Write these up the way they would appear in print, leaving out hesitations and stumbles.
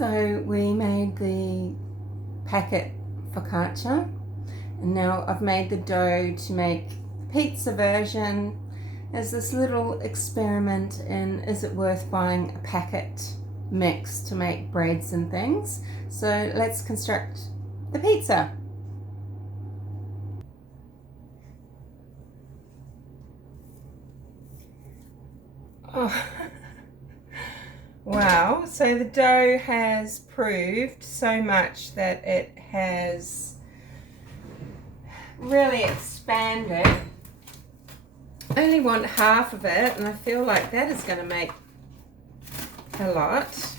So we made the packet focaccia, and now I've made the dough to make pizza version as this little experiment in is it worth buying a packet mix to make breads and things. So let's construct the pizza. Oh. Wow, so the dough has proved so much that it has really expanded. I only want half of it, and I feel like that is going to make a lot. So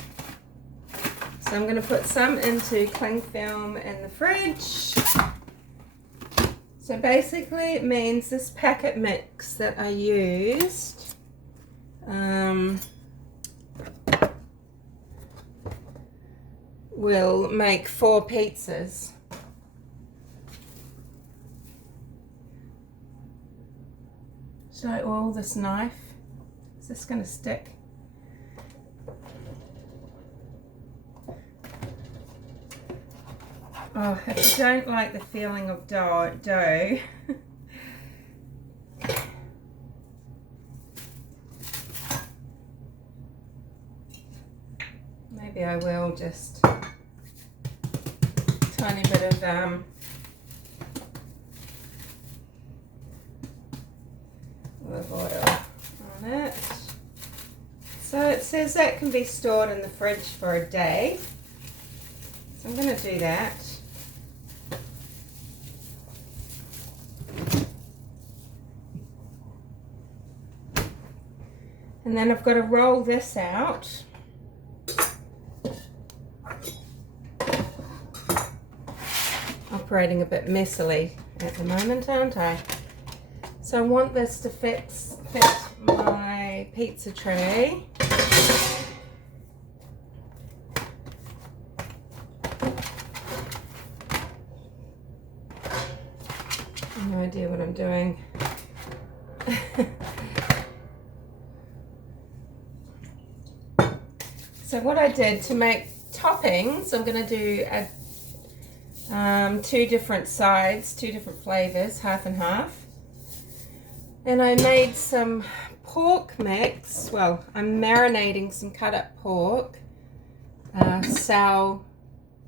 I'm going to put some into cling film in the fridge. So basically it means this packet mix that I used will make 4 pizzas. Should I oil this knife? Is this going to stick? Oh, if you don't like the feeling of dough, maybe I will just tiny bit of olive oil on it. So it says that can be stored in the fridge for a day. So I'm going to do that. And then I've got to roll this out. Operating a bit messily at the moment, aren't I? So I want this to fit my pizza tray. No idea what I'm doing. So what I did to make toppings, I'm going to do two different sides, 2 different flavors, half and half. And I made some pork mix. Well, I'm marinating some cut up pork, sow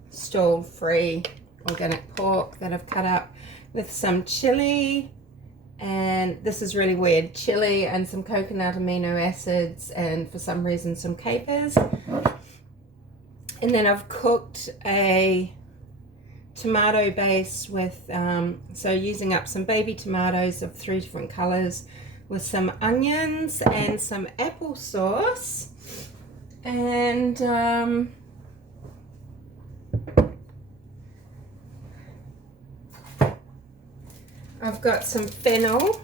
stall free organic pork that I've cut up with some chili, and this is really weird, chili and some coconut amino acids, and for some reason some capers. And then I've cooked a tomato base with, so using up some baby tomatoes of 3 different colors with some onions and some applesauce. And I've got some fennel,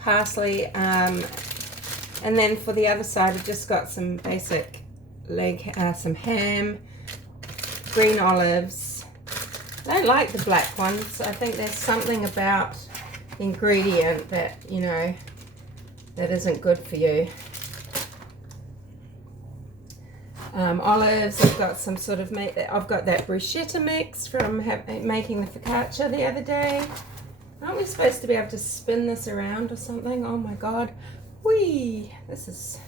parsley, and then for the other side I've just got some basic some ham, green olives. I don't like the black ones. I think there's something about the ingredient that, you know, that isn't good for you. Olives, I've got some sort of I've got that bruschetta mix from making the focaccia the other day. Aren't we supposed to be able to spin this around or something? Oh my god. Whee! This is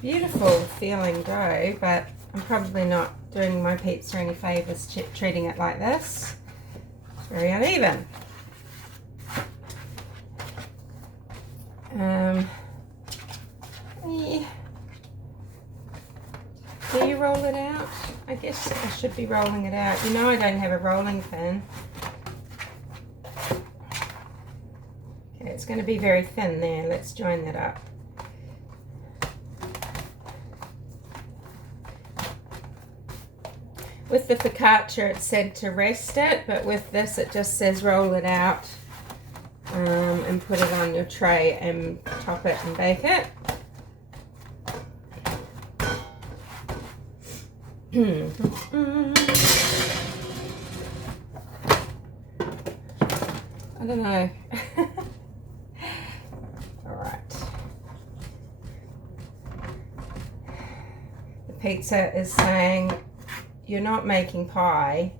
beautiful feeling dough, but I'm probably not doing my pizza any favors treating it like this. It's very uneven. Yeah. Do you roll it out? I guess I should be rolling it out. You know I don't have a rolling pin. Okay, it's going to be very thin there. Let's join that up. With the focaccia it said to rest it, but with this it just says roll it out and put it on your tray and top it and bake it. I don't know. pizza is saying, you're not making pie.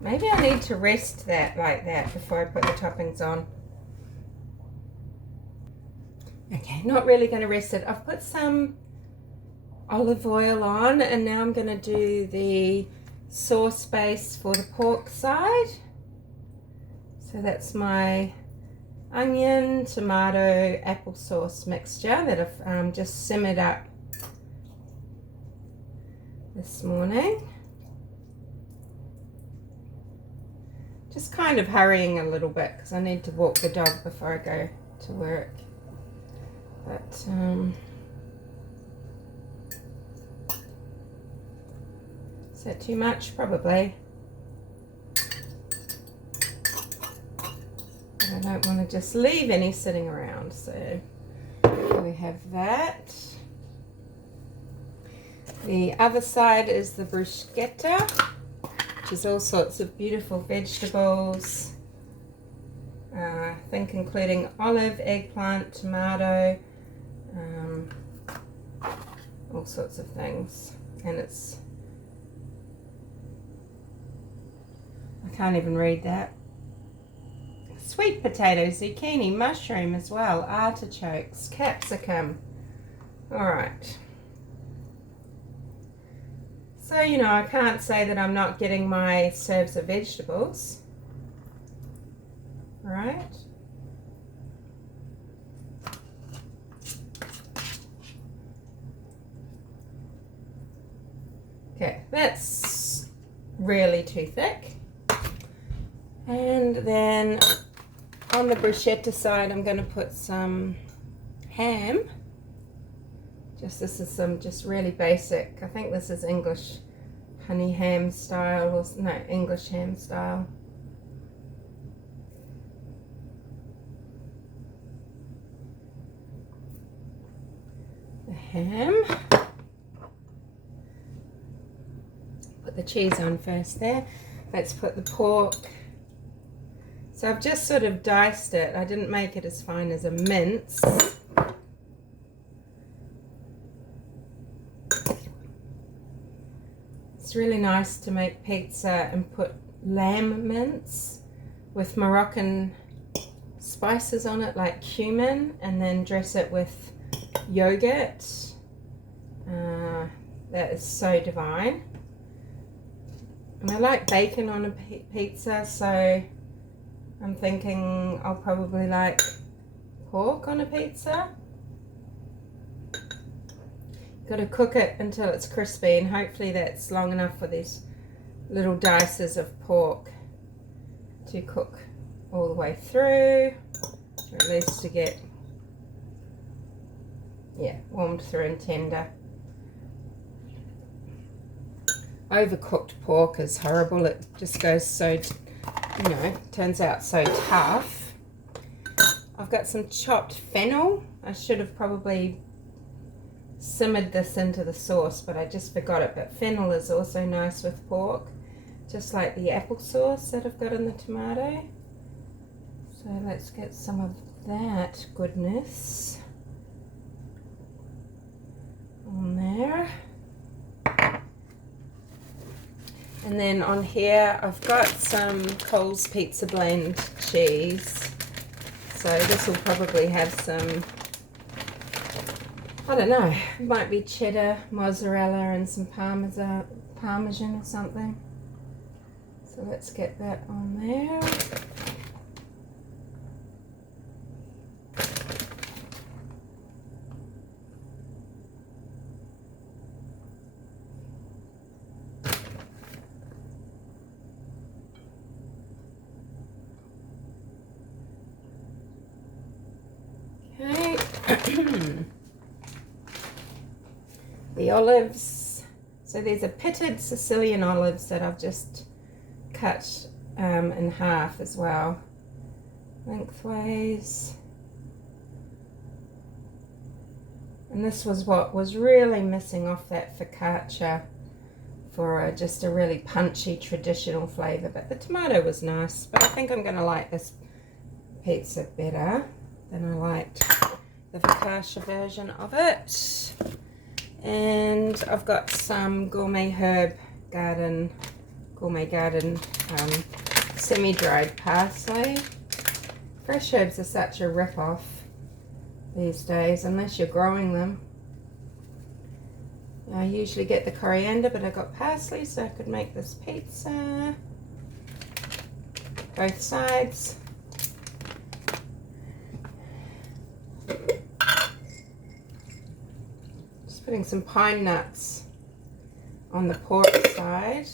Maybe I need to rest that like that before I put the toppings on. Okay, not really going to rest it. I've put some olive oil on, and now I'm going to do the sauce base for the pork side. So that's my onion, tomato, applesauce mixture that I've just simmered up this morning. Just kind of hurrying a little bit because I need to walk the dog before I go to work. But is that too much? Probably. But I don't want to just leave any sitting around, so we have that. The other side is the bruschetta, which is all sorts of beautiful vegetables. I think including olive, eggplant, tomato, all sorts of things. And it's, I can't even read that. Sweet potato, zucchini, mushroom as well, artichokes, capsicum. Alright. So, you know, I can't say that I'm not getting my serves of vegetables. Alright. Okay, that's really too thick. And then on the bruschetta side, I'm going to put some ham. This is some just really basic, I think this is English honey ham style, or no, English ham style. The ham. Put the cheese on first there. Let's put the pork. So I've just sort of diced it. I didn't make it as fine as a mince. It's really nice to make pizza and put lamb mince with Moroccan spices on it, like cumin, and then dress it with yogurt. That is so divine. And I like bacon on a pizza, so I'm thinking I'll probably like pork on a pizza. Got to cook it until it's crispy, and hopefully that's long enough for these little dices of pork to cook all the way through, or at least to get, yeah, warmed through and tender. Overcooked pork is horrible. It just goes so, you know, turns out so tough. I've got some chopped fennel. I should have probably simmered this into the sauce, but I just forgot it. But fennel is also nice with pork, just like the applesauce that I've got in the tomato. So let's get some of that goodness on there. And then on here I've got some Coles Pizza Blend cheese. So this will probably have some, I don't know, it might be cheddar, mozzarella and some parmesan or something. So let's get that on there. The olives, so these are pitted Sicilian olives that I've just cut in half as well, lengthways. And this was what was really missing off that focaccia for just a really punchy traditional flavour. But the tomato was nice, but I think I'm going to like this pizza better than I liked the focaccia version of it. And I've got some gourmet garden semi-dried parsley. Fresh herbs are such a rip-off these days unless you're growing them. I usually get the coriander, but I got parsley so I could make this pizza. Both sides. Just putting some pine nuts on the pork side.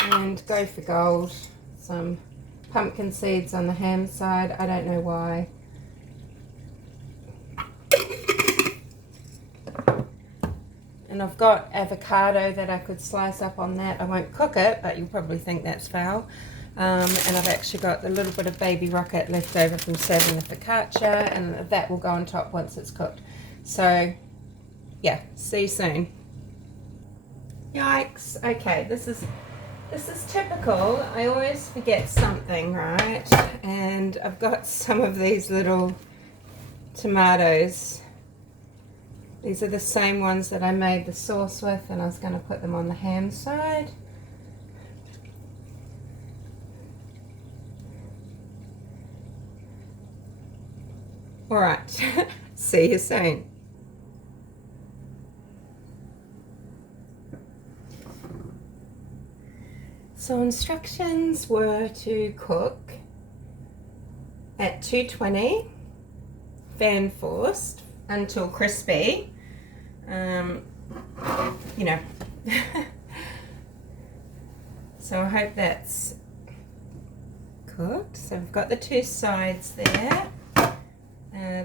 And go for gold. Some pumpkin seeds on the ham side. I don't know why. And I've got avocado that I could slice up on that. I won't cook it, but you'll probably think that's foul. And I've actually got a little bit of baby rocket left over from serving the focaccia, and that will go on top once it's cooked. So, yeah, see you soon. Yikes. Okay, this is typical. I always forget something, right? And I've got some of these little tomatoes. These are the same ones that I made the sauce with, and I was going to put them on the ham side. All right, see you soon. So instructions were to cook at 220, fan forced, until crispy. You know. So I hope that's cooked. So we've got the two sides there.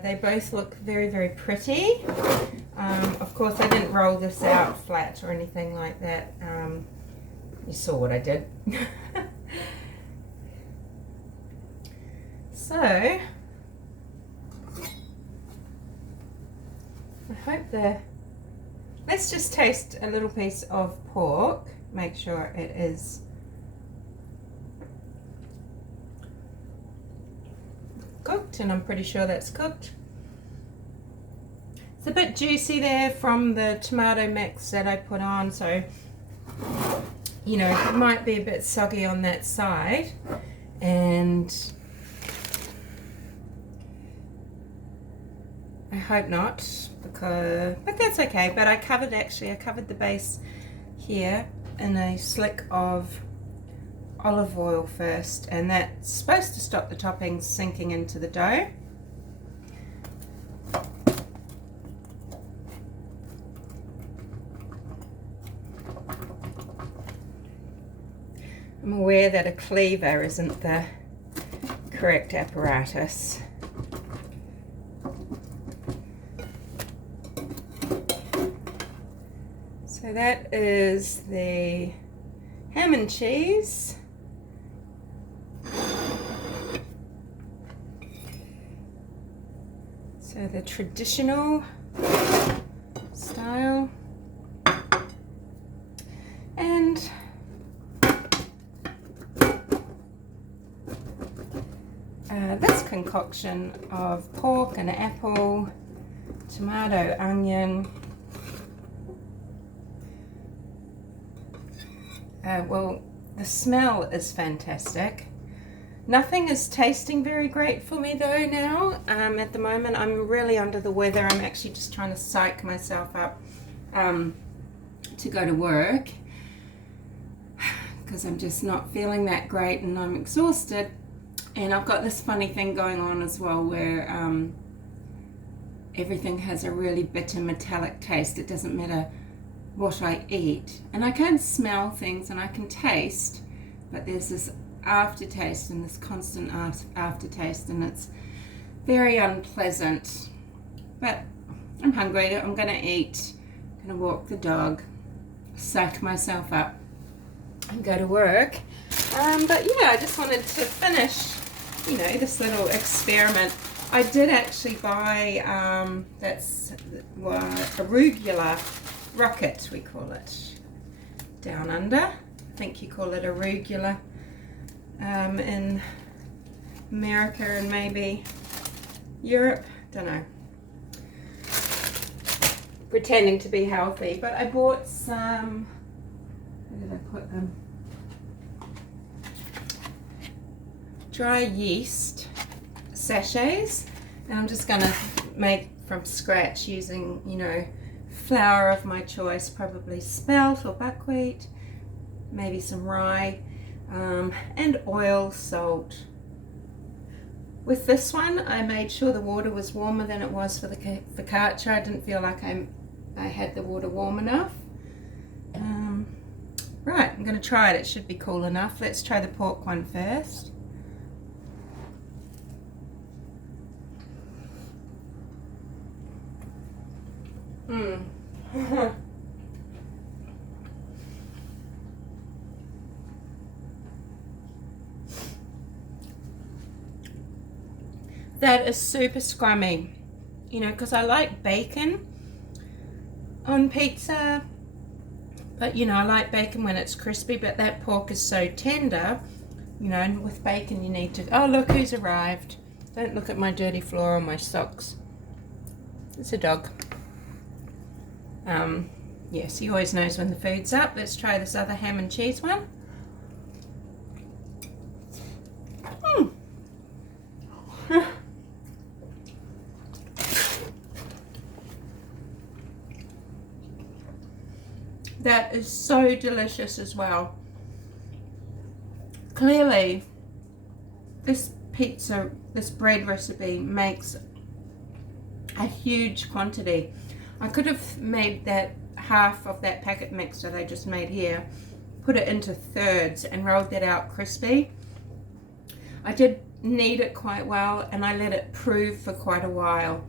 They both look very, very pretty. Of course, I didn't roll this out flat or anything like that. You saw what I did. So, I hope let's just taste a little piece of pork. Make sure it is cooked, and I'm pretty sure that's cooked. It's a bit juicy there from the tomato mix that I put on, so you know, it might be a bit soggy on that side, and I hope not, but that's okay. But I covered the base here in a slick of olive oil first, and that's supposed to stop the toppings sinking into the dough. I'm aware that a cleaver isn't the correct apparatus. So that is the ham and cheese. So the traditional style. And this concoction of pork and apple, tomato, onion. Well, the smell is fantastic. Nothing is tasting very great for me though now. At the moment I'm really under the weather. I'm actually just trying to psych myself up to go to work because I'm just not feeling that great and I'm exhausted. And I've got this funny thing going on as well where everything has a really bitter metallic taste. It doesn't matter what I eat. And I can smell things and I can taste, but there's this aftertaste and this constant aftertaste, and it's very unpleasant. But I'm hungry. I'm going to eat. I'm going to walk the dog, psych myself up, and go to work. But yeah, I just wanted to finish, you know, this little experiment. I did actually buy, that's arugula rocket, we call it, down under. I think you call it arugula in America and maybe Europe. don't know, pretending to be healthy. But I bought some, where did I put them? Dry yeast sachets, and I'm just gonna make from scratch using, you know, flour of my choice, probably spelt or buckwheat, maybe some rye, and oil, salt. With this one, I made sure the water was warmer than it was for the focaccia. I didn't feel like I had the water warm enough. Right, I'm going to try it. It should be cool enough. Let's try the pork one first. That is super scrummy, you know, because I like bacon on pizza, but you know, I like bacon when it's crispy, but that pork is so tender, you know, and with bacon you need to, oh look who's arrived. Don't look at my dirty floor on my socks. It's a dog. Yes, he always knows when the food's up. Let's try this other ham and cheese one. That is so delicious as well. Clearly, this bread recipe makes a huge quantity. I could have made that half of that packet mix that I just made here, put it into thirds and rolled that out crispy. I did knead it quite well and I let it prove for quite a while,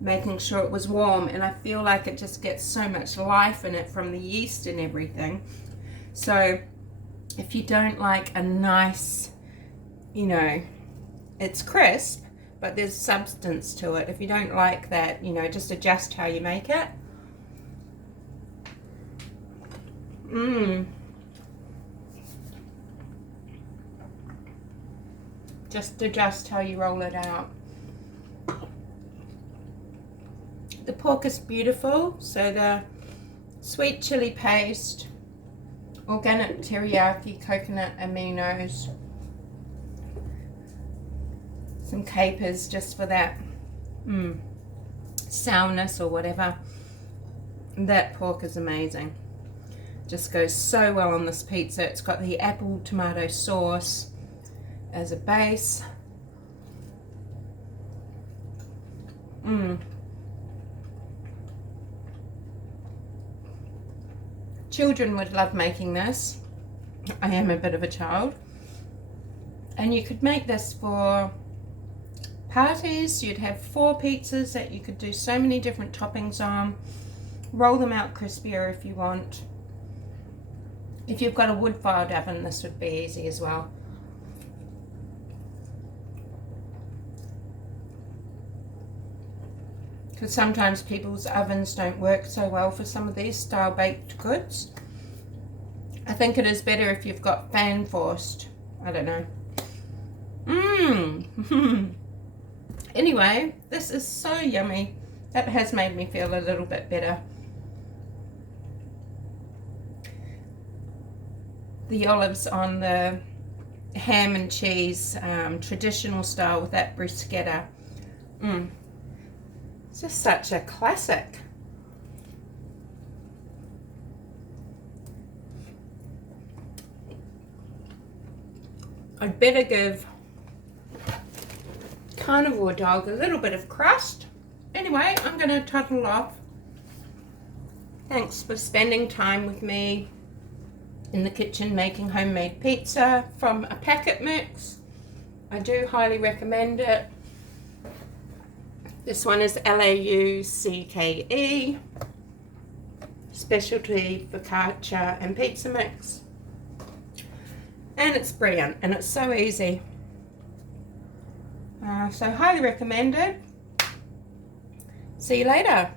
making sure it was warm, and I feel like it just gets so much life in it from the yeast and everything. So if you don't like a nice, you know, it's crisp but there's substance to it, if you don't like that, you know, just adjust how you make it. Just adjust how you roll it out. The pork is beautiful, so the sweet chili paste, organic teriyaki, coconut aminos, some capers just for that sourness or whatever. That pork is amazing. Just goes so well on this pizza. It's got the apple tomato sauce as a base. Children would love making this. I am a bit of a child. And you could make this for parties. You'd have 4 pizzas that you could do so many different toppings on. Roll them out crispier if you want. If you've got a wood-fired oven, this would be easy as well. Because sometimes people's ovens don't work so well for some of these style baked goods. I think it is better if you've got fan forced. I don't know. Anyway, this is so yummy. That has made me feel a little bit better. The olives on the ham and cheese, traditional style with that bruschetta. It's just such a classic. I'd better give carnivore dog a little bit of crust. Anyway, I'm going to toddle off. Thanks for spending time with me in the kitchen making homemade pizza from a packet mix. I do highly recommend it. This one is Laucke Specialty Focaccia and Pizza Mix. And it's brilliant and it's so easy. So highly recommended. See you later.